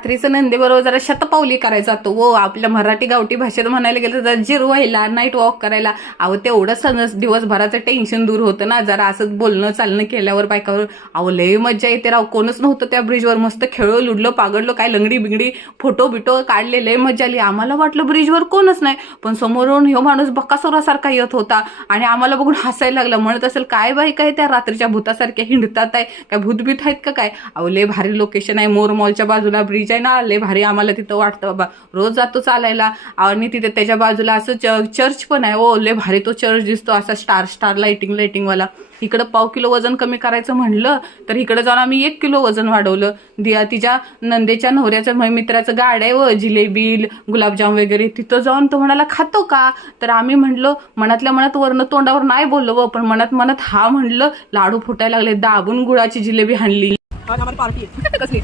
रात्रीचं नंदीबरोबर जरा शतपावली करायचा तो. व आपल्या मराठी गावठी भाषेत म्हणायला गेलं तर जिरवायला नाईट वॉक करायला. अहो तेवढं सणच दिवसभराचं टेन्शन दूर होतं ना. जरा असंच बोलणं चालणं केल्यावर बायकावर. अहो लय मज्जा येते राव. कोणच नव्हतं त्या ब्रिजवर मस्त खेळलो लुडलो पागडलो काय लंगडी बिंगडी फोटो बिटो काढले लय मज्जा आली. आम्हाला वाटलं ब्रिजवर कोणच नाही. पण समोरून ह्यो माणूस बक्कासोरासारखा येत होता. आणि आम्हाला बघून हसायला लागला. म्हणत असेल काय बाईक आहे त्या रात्रीच्या भूतासारख्या हिंडतात आहे? काय भूतभीत आहेत का काय? अहो लय भारी लोकेशन आहे. मोर मॉलच्या बाजूला ब्रिज आहे ना लय भारी आम्हाला तिथं वाटतं बाबा. रोज जातो चालायला. आणि तिथे त्याच्या बाजूला असं च- चर्च पण आहे ओ लय भारी तो चर्च दिसतो असा स्टार स्टार लाइटिंग लाइटिंगवाला इकडं पाव किलो वजन कमी करायचं म्हणलं तर इकडं जाऊन आम्ही एक किलो वजन वाढवलं. दिया तिच्या नंदेच्या नवऱ्याचं मित्राचं गाड आहे व जिलेबी गुलाबजाम वगैरे. तिथं जाऊन तो म्हणाला खातो का? तर आम्ही म्हणलो मनातल्या मनात वरनं तोंडावर नाही बोललो व पण मनात मनात हा म्हणलं लाडू फुटायला लागले दाबून गुळाची जिलेबी हाणली. पार्टी कसली?